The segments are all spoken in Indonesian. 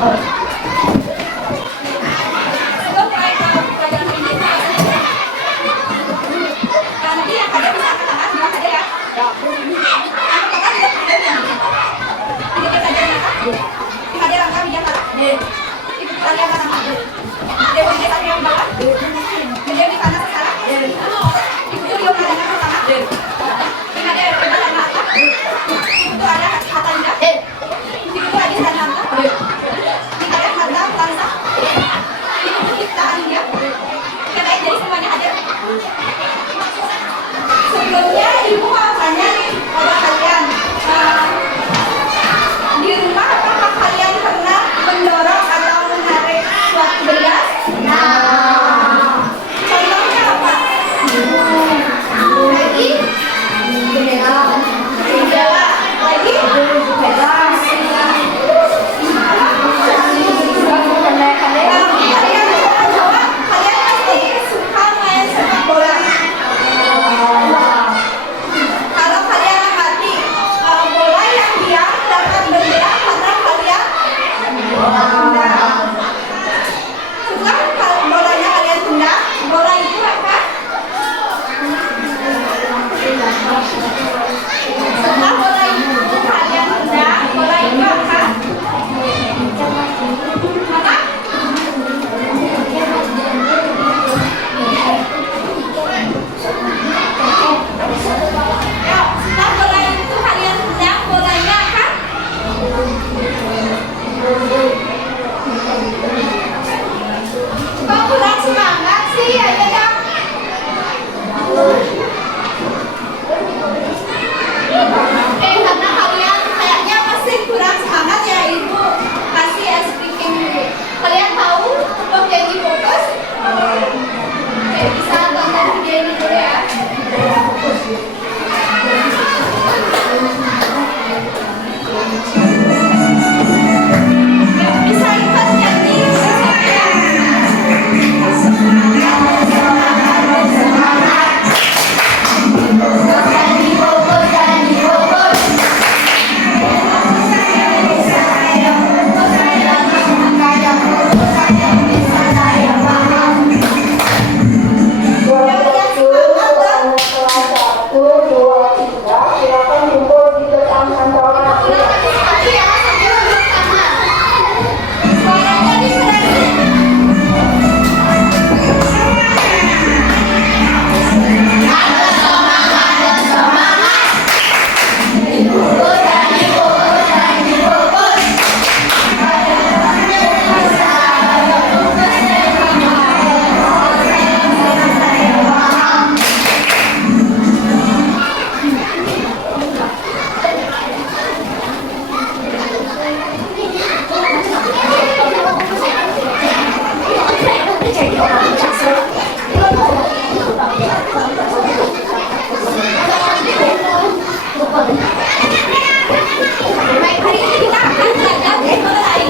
Sebelum mulai ke pelajaran ini, nanti yang hadir bisa angkat tangan, semua hadir ya. Angkat tangan tidak hadir ya. Ini kita jadi angkat. Hadir angkat bijak angkat. Ibu tali angkat angkat. Dewa di tali yang bawah. Dewa di kanan sekarang. Ibu tuh yang angkat pertama. Ini ada angkat angkat. Itu ada hata indah. Ibu tuh ada dan angkat. Ini ada hata langkah. Ini penciptaan dia. Karena jadi semuanya hadir. Sebelumnya ibu mau tanya nih sama kalian, di rumah apakah kalian pernah mendorong atau menarik suatu benda? Contohnya apa? Lagi? Jendela. Lagi? Kalian jawab, kalian pasti suka main sepak bola. Kalau kalian amati bola yang diam dapat bendera karena kalian tendang. Suka kalau bolanya kalian tendang, bola itu apa? Setelah bola itu kalian tendang, bola itu apa? Apa? Ya, setelah bola itu kalian tendang, bolanya apa? Kok kurang semangat sih, ayo dong. Karena kalian kayaknya masih kurang semangat ya, ibu kasih speaking dulu. Kalian tahu oke di fokus? Oke, bisa tonton video ini dulu ya. Bisa ikut nyanyi semuanya. Suaranya dikurangi. Baik, hari ini kita akan belajar mengenai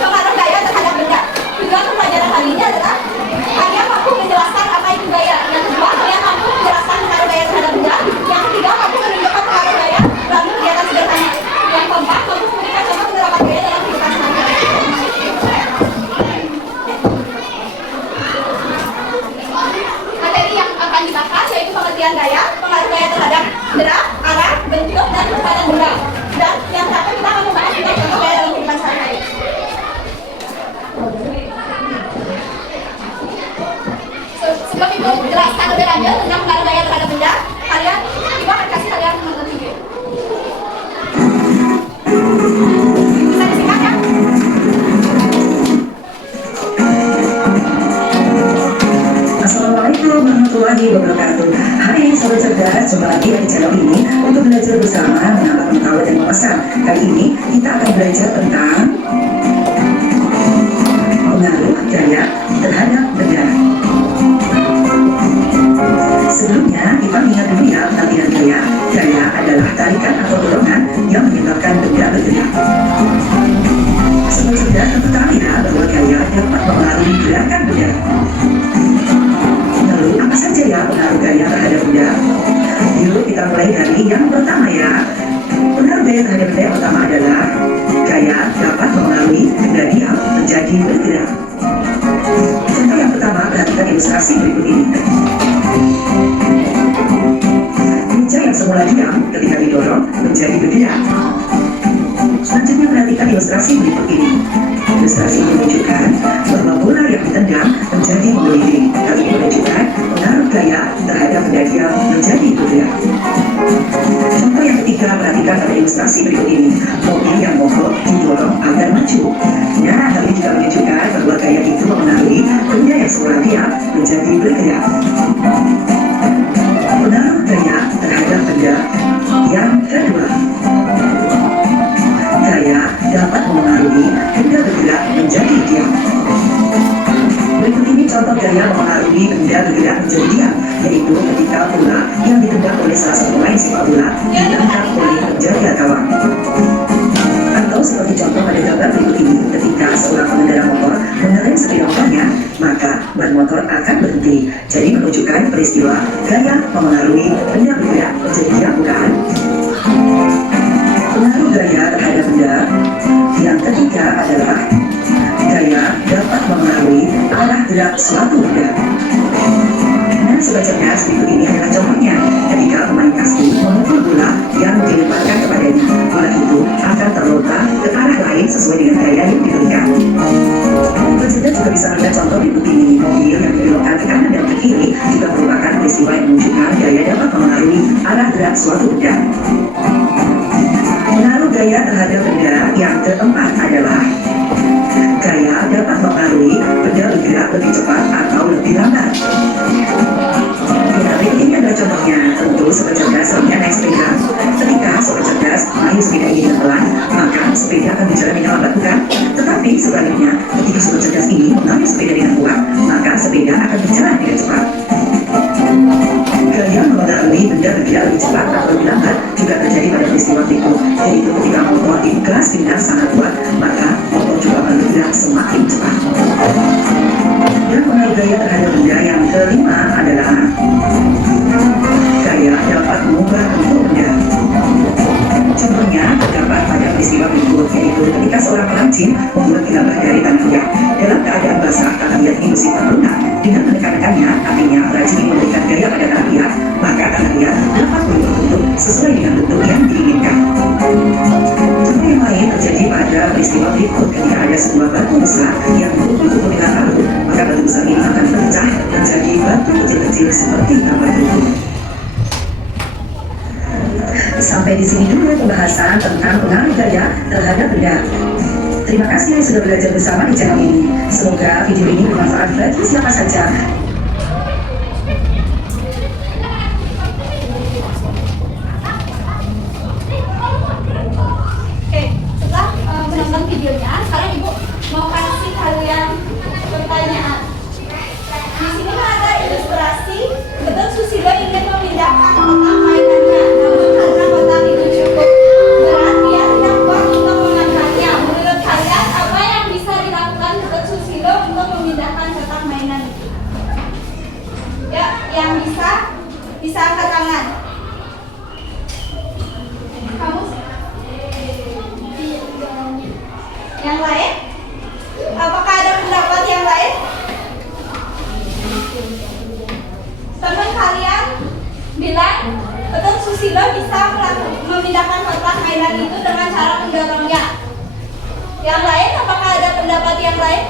pengaruh gaya terhadap benda. Tujuan pembelajaran hari ini adalah kalian mampu menjelaskan apa itu gaya. Yang kedua, kalian mampu menjelaskan pengaruh gaya terhadap benda. Yang ketiga, mampu menunjukkan pengaruh gaya melalui kegiatan sederhana. Yang keempat, mampu memberikan contoh penerapan gaya dalam kehidupan sehari-hari. Materi yang akan dibahas yaitu pengertian gaya, pengaruh gaya terhadap gerak, arah, bentuk, dan kecepatan benda. Dan yang terakhir kita akan membahas juga contoh gaya dalam kehidupan sehari-hari. Sebelum ibu jelaskan lebih lanjut tentang pengaruh gaya terhadap benda, ibu akan kasih kalian menonton video. Bisa disimak ya? Assalamualaikum warahmatullahi wabarakatuh. Hai sobat cerdas, jumpa lagi di channel ini untuk belajar bersama menambah pengetahuan dan wawasan. Kali ini kita akan belajar tentang pengaruh gaya terhadap benda. Sebelumnya kita ingat dulu ya pengertian gaya. Gaya adalah tarikan atau dorongan yang menyebabkan benda bergerak. Sobat cerdas tentu tahu ya bahwa gaya dapat mempengaruhi gerakan benda. Lalu apa saja ya pengaruh gaya terhadap benda? Yuk kita mulai dari yang pertama ya. Pengaruh gaya terhadap benda yang pertama adalah gaya gaya dapat mempengaruhi benda diam menjadi bergerak. Contoh yang pertama, perhatikan ilustrasi berikut ini. Meja yang semula diam ketika didorong menjadi bergerak. Selanjutnya perhatikan ilustrasi berikut ini. Ilustrasi ini menunjukkan bahwa bola yang ditendang menjadi menggelinding. Hal ini menunjukkan pengaruh gaya terhadap benda diam menjadi bergerak. Contoh yang ketiga, perhatikan pada ilustrasi berikut ini. Mobil yang mogok didorong agar maju. Nah, hal ini juga menunjukkan bahwa gaya itu mempengaruhi benda yang semula diam menjadi bergerak. Pengaruh gaya terhadap benda yang kedua. Gaya dapat mempengaruhi benda bergerak menjadi diam. Berikut ini contoh gaya mempengaruhi benda bergerak menjadi diam, yaitu ketika bola yang ditendang oleh salah satu pemain sepak bola diangkat oleh penjaga gawang. Atau seperti contoh pada gambar berikut ini, ketika seorang pengendara motor mengerem sepeda motornya, maka ban motor akan berhenti. Jadi menunjukkan peristiwa gaya mempengaruhi benda bergerak menjadi diam, bukan? Pengaruh gaya terhadap benda yang ketiga adalah gaya dapat mempengaruhi arah gerak suatu benda. Nah, sobat cerdas, berikut ini adalah contohnya ketika pemain kasti memukul bola yang dilemparkan kepadanya. Bola itu akan terlontar ke arah lain sesuai dengan gaya yang diberikan. Sobat cerdas juga bisa melihat contoh berikut ini. Mobil yang dibelokkan ke kanan dan ke kiri juga merupakan peristiwa yang menunjukkan gaya dapat mempengaruhi arah gerak suatu benda. Pengaruh gaya terhadap benda yang keempat adalah gaya dapat mempengaruhi benda bergerak lebih cepat atau lebih lambat. Ya, ini adalah contohnya. Tentu sobat cerdas selanjutnya naik sepeda. Ketika sobat cerdas mengayuh sepeda ini dengan pelan, maka sepeda akan berjalan dengan lambat, bukan? Tetapi sebaliknya, ketika sobat cerdas ini mengayuh sepeda dengan kuat, maka sepeda akan berjalan dengan cepat. Gaya mempengaruhi benda bergerak lebih cepat atau lebih lambat juga terjadi pada peristiwa berikut, yaitu ketika motor digas dengan sangat kuat, maka motor juga akan bergerak semakin cepat. Dan pengaruh gaya terhadap benda yang kelima adalah gaya dapat mengubah bentuk benda. Contohnya terdapat pada peristiwa berikut, yaitu ketika seorang pengrajin membuat gelabah dari tanah liat. Dalam keadaan basah, tanah liat ini bersifat lunak. Dengan menekan-nekannya, artinya pengrajin ini memberikan gaya pada tanah liat, maka tanah liat dapat berubah bentuk sesuai dengan bentuk yang diinginkan. Contoh yang lain terjadi pada peristiwa berikut, ketika ada sebuah batu besar yang dipukul-pukul dengan palu, maka batu besar ini akan pecah menjadi batu kecil-kecil seperti gambar berikut. Sampai di sini dulu pembahasan tentang pengaruh gaya terhadap benda. Terima kasih yang sudah belajar bersama di channel ini. Semoga video ini bermanfaat bagi siapa saja. Oke, setelah menonton videonya, sekarang Ibu mau kasih kalian pertanyaan. Di sini kan ada ilustrasi, betul Susilo ingin memindahkan kotak mainannya, namun karena kotak itu cukup berat, dia tidak kuat untuk mengangkatnya. Menurut kalian, apa yang bisa dilakukan betul Susilo untuk memindahkan kotak mainan itu? Ya, yang bisa angkat tangan. Kamu? Yang lain? Apakah ada pendapat yang lain? Teman kalian bilang betul Susilo bisa memindahkan kotak mainan itu dengan cara mendorongnya. Yang lain, apakah ada pendapat yang lain?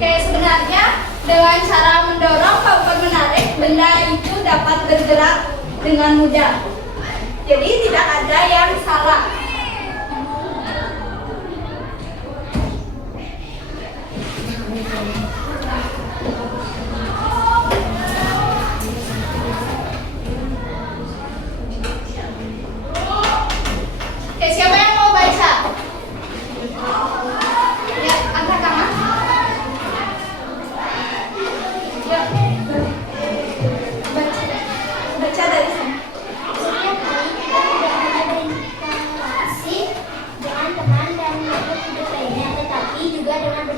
Oke, sebenarnya dengan cara mendorong maupun menarik, benda itu dapat bergerak dengan mudah. Jadi tidak ada yang salah. Oke, siapa yang mau baca? Ya, angkat tangan. Ya, baca dari sini.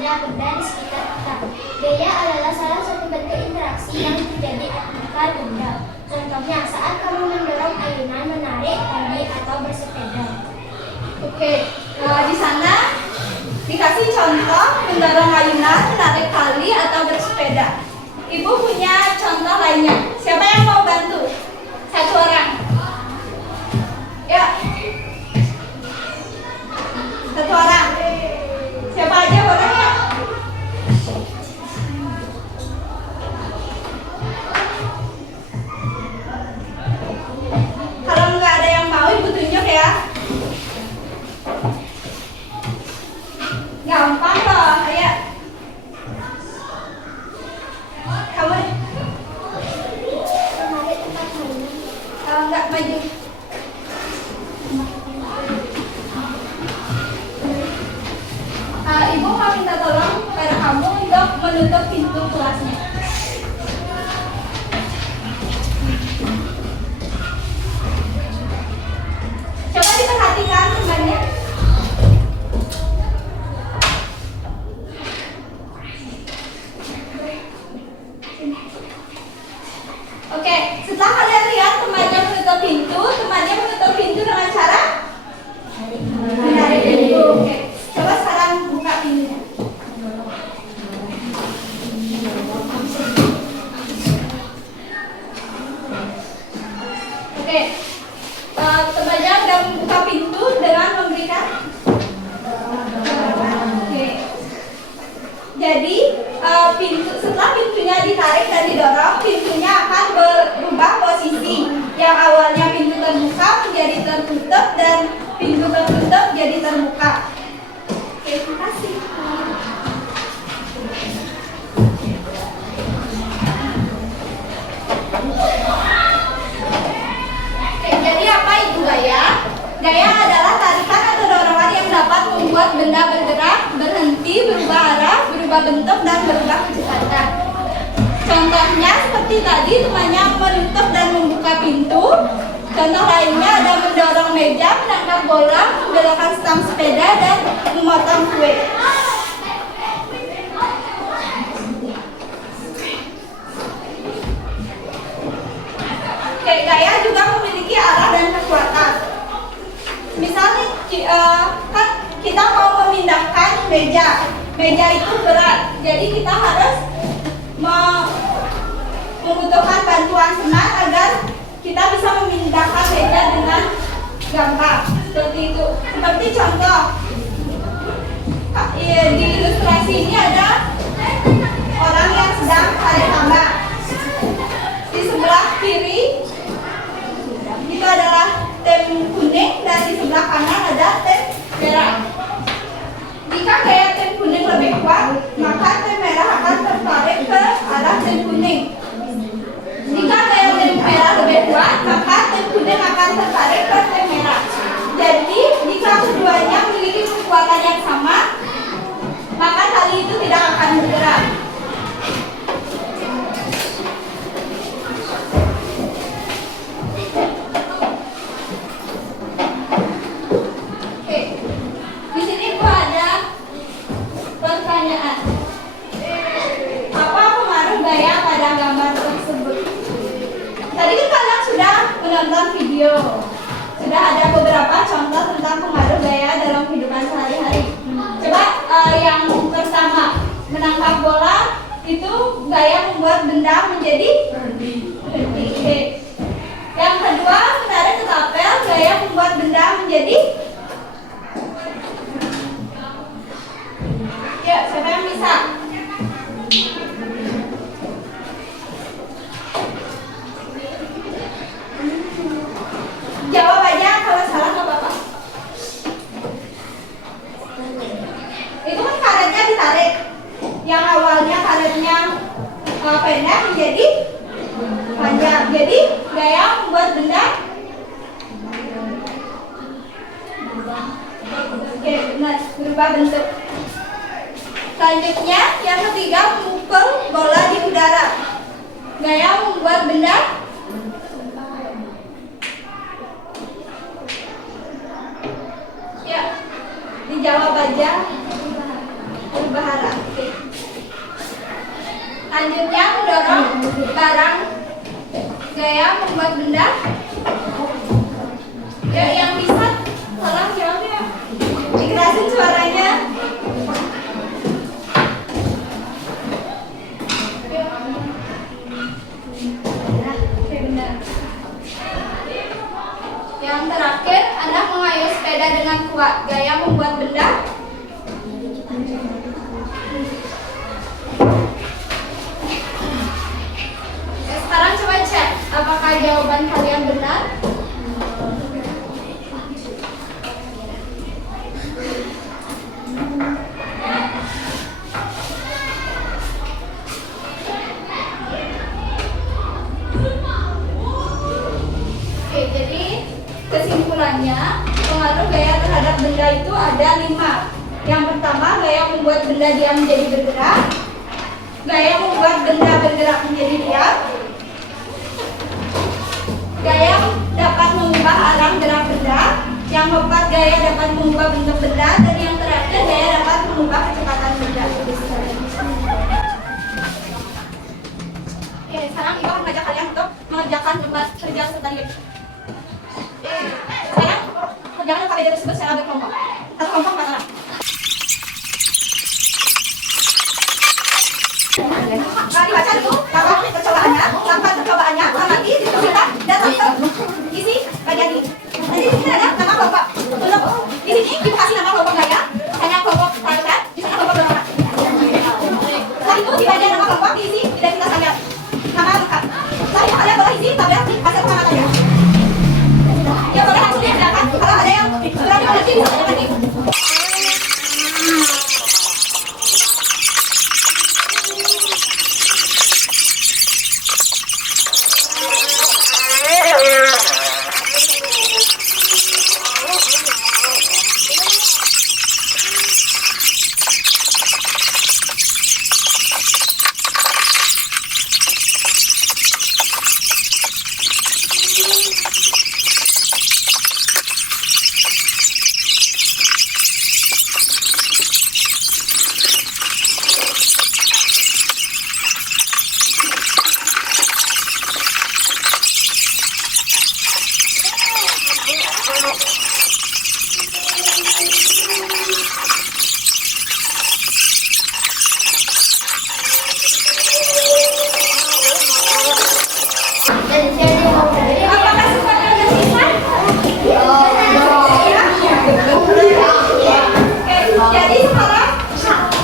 benda-benda di sekitar kita. Gaya adalah salah satu bentuk interaksi yang terjadi antar benda. Contohnya, saat kamu mendorong ayunan, menarik tali, atau bersepeda. Oke, di sana dikasih contoh mendorong ayunan, menarik tali, atau bersepeda. Ibu punya contoh lainnya. Siapa yang mau bantu? Satu orang. Ya. Satu orang. Siapa aja orangnya? Kalau nggak ada yang mau, ibu tunjuk ya. Gampang loh, ayo. Kamu Menarik tempat ayunan. kalau nggak maju. Ibu mau minta tolong kepada kamu untuk menutup pintu kelasnya. Coba diperhatikan temannya. Oke, setelah kalian lihat temannya menutup pintu dengan cara menarik pintu. Oke, coba sekarang buka pintunya. Oke, temannya sudah membuka pintu dengan memberikan. Oke, jadi setelah pintunya ditarik dan didorong, pintunya akan berubah posisi. Yang awalnya pintu terbuka menjadi tertutup dan pintu tertutup jadi terbuka. Oke, terima kasih. Oke, jadi apa itu gaya? Gaya adalah tarikan atau dorongan yang dapat membuat benda bergerak, berhenti, berubah arah, berubah bentuk, dan berubah kecepatan. Contohnya seperti tadi, temannya menutup dan membuka pintu. Contoh lainnya ada mendorong meja, menangkap bola, menggerakkan stang sepeda, dan memotong kue. Oke, gaya juga memiliki arah dan kekuatan. Misalnya kan kita mau memindahkan meja itu berat, jadi kita harus membutuhkan bantuan teman agar kita bisa memindahkan meja dengan gampang. Seperti itu. Seperti contoh di ilustrasi ini ada orang yang sedang tarik tambak. Di sebelah kiri itu adalah tem kuning dan di sebelah kanan ada tem merah. Jika gaya tem kuning lebih kuat, maka tem merah akan tertarik ke arah tem kuning. Jika gaya tem merah lebih kuat, maka tem kuning akan tertarik ke tem merah. Jadi, jika keduanya memiliki kekuatan yang sama, maka tali itu tidak akan bergerak. Di sini gua ada pertanyaan. Apa pengaruh gaya pada gambar tersebut? Tadi kan kalian sudah menonton video. Sudah ada beberapa contoh tentang pengaruh gaya dalam kehidupan sehari-hari. Coba yang pertama, menangkap bola itu gaya membuat benda menjadi berhenti. Oke. Yang kedua, menarik ketapel, gaya membuat benda menjadi. Ya, siapa yang bisa? Jawab aja, kalau salah nggak apa-apa. Itu kan karetnya ditarik. Yang awalnya karetnya pendek menjadi panjang. Jadi gaya membuat benda. Oke, benar, berubah bentuk. Selanjutnya, yang ketiga, memukul bola di udara. Gaya membuat benda. Ya, dijawab aja. Berubah arah. Selanjutnya mendorong barang. Gaya membuat benda. Ya, yang bisa tolong jawab ya. Dikerasin suaranya. Oke, benar. Yang terakhir, anak mengayuh sepeda dengan kuat. Gaya membuat benda. Sekarang coba cek apakah jawaban kalian benar. Oke, jadi kesimpulannya pengaruh gaya terhadap benda itu ada 5. Yang pertama, gaya membuat benda diam menjadi bergerak. Gaya membuat benda bergerak menjadi diam. Gaya dapat mengubah arah gerak benda. Yang keempat, gaya dapat mengubah bentuk benda. Dan yang terakhir, gaya dapat mengubah kecepatan benda. Oke, sekarang Ibu akan mengajak kalian untuk mengerjakan lembar kerja sebentar. Saya kerjakan KBD tersebut secara berkelompok. Satu kelompok 4 orang. Nah, dibaca dulu langkah percobaannya. Langkah percobaannya amati, dicoba dan isi bagian ini. Nanti di sini ada nama kelompok. Di sini Ibu kasih nama kelompok gaya, hanya kelompok target, di sana kelompok berapa. Setelah itu di bagian nama kelompok diisi identitas kalian, nama lengkap. Setelah itu kalian boleh isi tabel hasil pengamatan. Ya boleh langsung ya, silakan. Kalau ada yang berani mengerti bisa mengerti. Apakah semuanya sudah selesai? Oke, jadi sekarang sekarang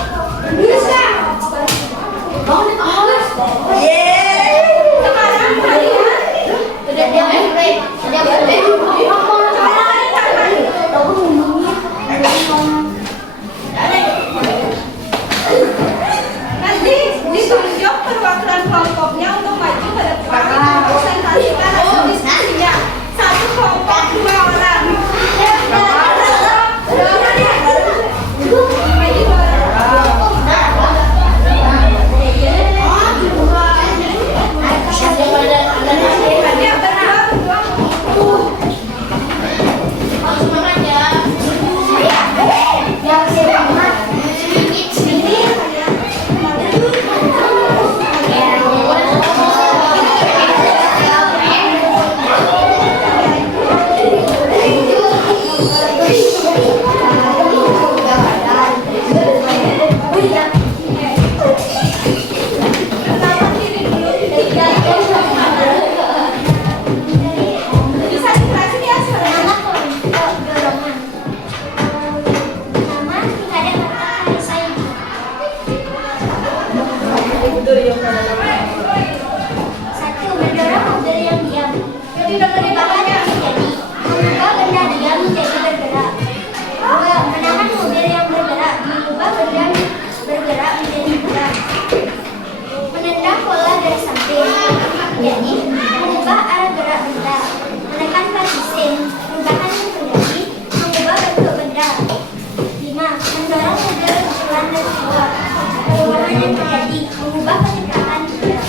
nanti ditunjuk perwakilan kelompoknya untuk maju ke depan presentasikan hasil diskusinya. Satu kelompok 2 orang. Bisa dijelasin ya sebenarnya? Satu, mendorong model yang diam. Jadi dengerin namanya. Mengubah benda diam menjadi bergerak. Dua, menahan model yang bergerak. Mengubah benda bergerak menjadi gerak. Menendang pola dari samping. Jadi, mengubah arah gerak benda. Menekan partisin. Perubahan yang terjadi. Mengubah bentuk benda. Lima, mendorong model usulan dan keluar. Perubahan yang terjadi. Mengubah kecepatan benda.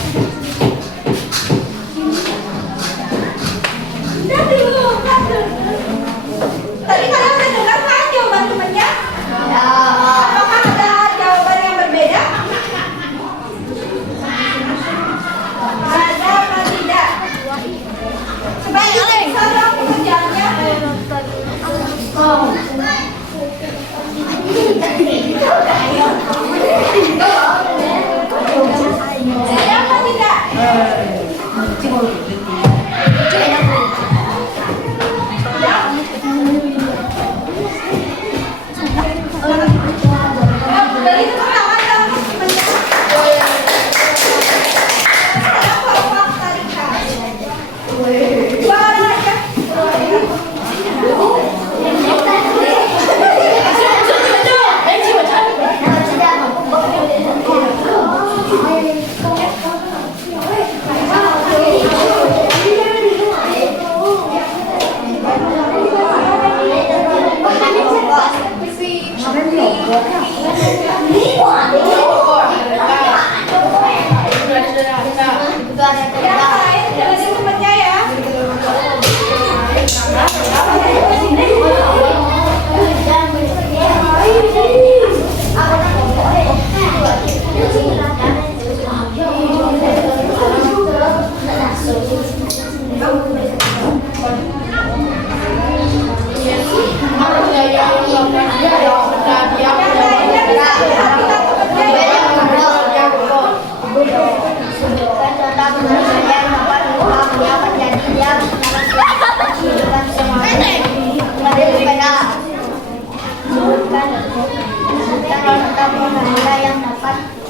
Tadi kalian udah dengar kan jawaban temennya? Apakah ada jawaban yang berbeda?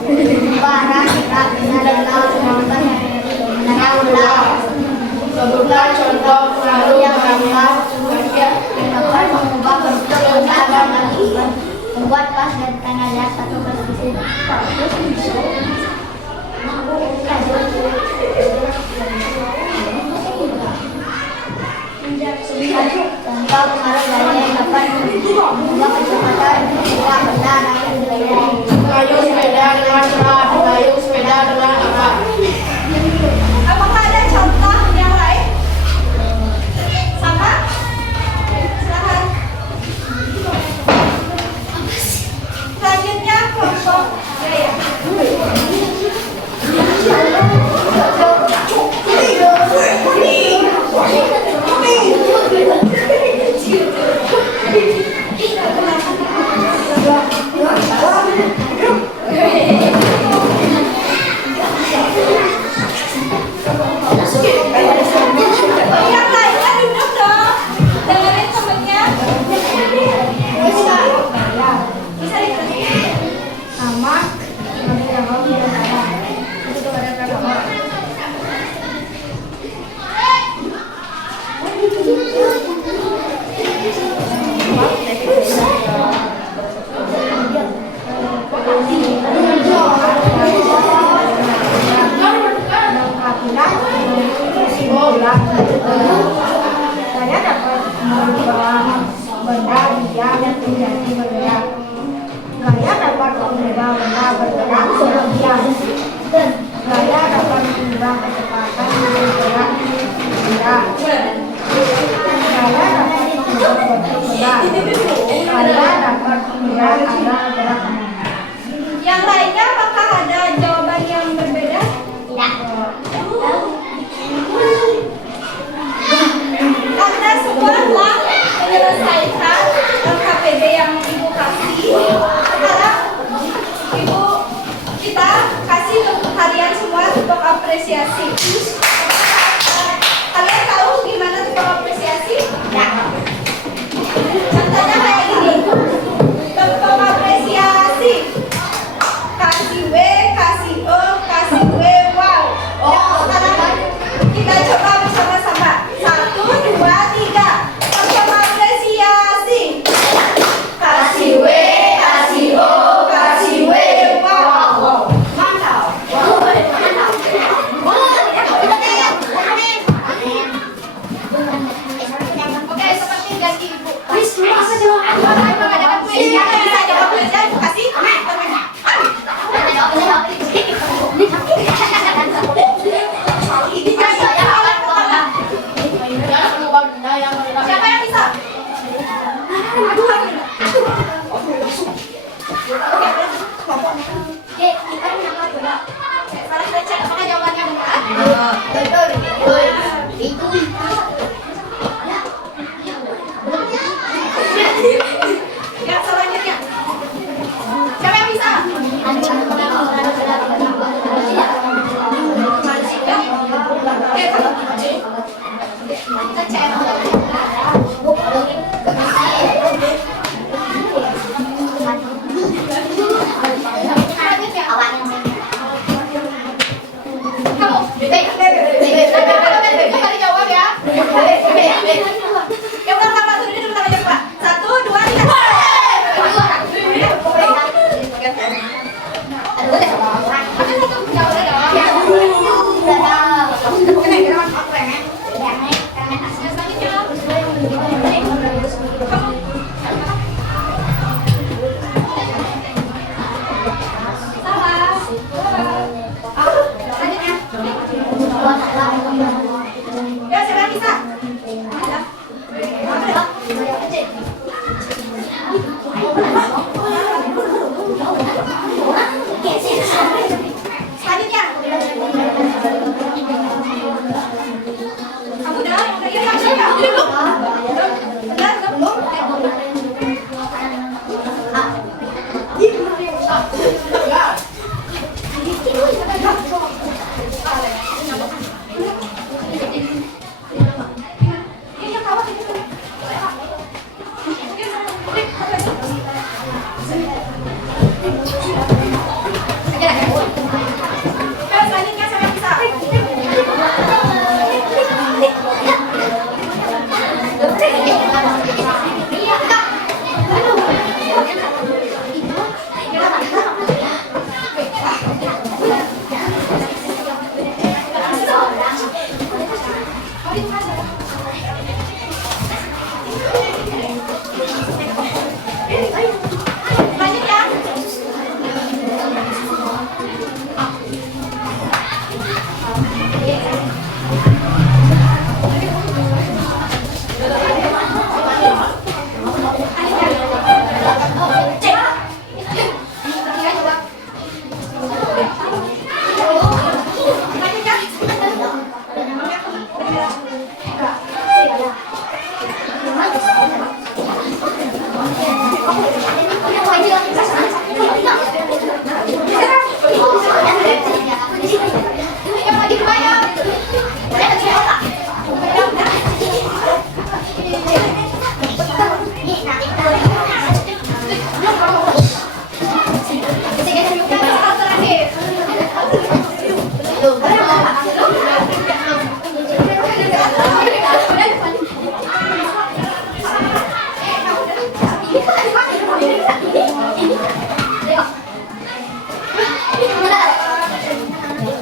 Para kita benar-benar mengenallah Sebutkan contoh pengaruh yang dalam dapat mengubah bentuk lembaga dan membuat pas dan tanda lihat satu persisi. Contoh pengaruh gaya yang dapat mengubah kecepatan tidak benar dan tidak. mengayuh sepeda dengan cepat, mengayuh sepeda dengan apa? Apakah ada contoh yang lain? Sama? Silahkan. Selanjutnya kelompok gaya. Yang lainnya duduk dong. Dengerin temennya. Bisa diteruskan. Sama itu ada pertama. Saya dapat mengubah benda diam menjadi bergerak. Saya dapat mengubah benda bergerak menjadi diam. Saya dapat mengubah kecepatan bergerak benda. Saya dapat mengubah bentuk benda. Saya dapat mengubah arah gerak. Yang lainnya apakah ada jawaban yang berbeda? Tidak. Anda semua telah menyelesaikan LKPD yang Ibu kasih. Sekarang Ibu kita kasih untuk kalian semua untuk apresiasi. Kalian tahu gimana untuk apresiasi? Contohnya kayak gini. Untuk apresiasi. Kasih W, kasih O, kasih W, wow. Sekarang kita coba bersama-sama. 1, 2, 3. Bersama apresiasi. Kasih W, kasih O, kasih W, wow. Mantap. Oke, seperti ganti Ibu. Bisa jawab.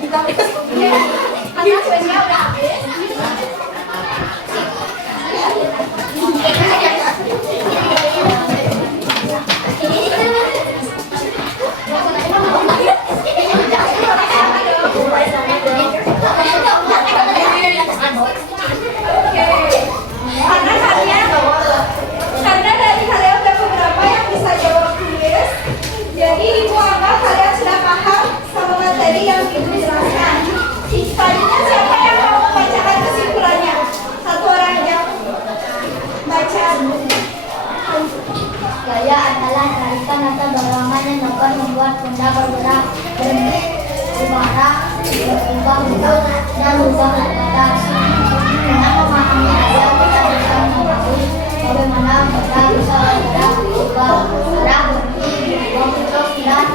Karena kuenya udah habis. Karena dari kalian udah beberapa yang bisa jawab tulis, jadi ibu anggap kalian sudah paham sama materi yang ibu jelaskan. Selanjutnya siapa yang mau membacakan kesimpulannya? Satu orang yang baca. Gaya adalah tarikan atau dorongan yang dapat membuat benda bergerak, berhenti, berubah, berubah bentuk, dan berubah kekuatan. Dengan memahami gaya, kita bisa mengetahui bagaimana benda bisa bergerak, berubah, bergerak, berhenti, berubah bentuk, dan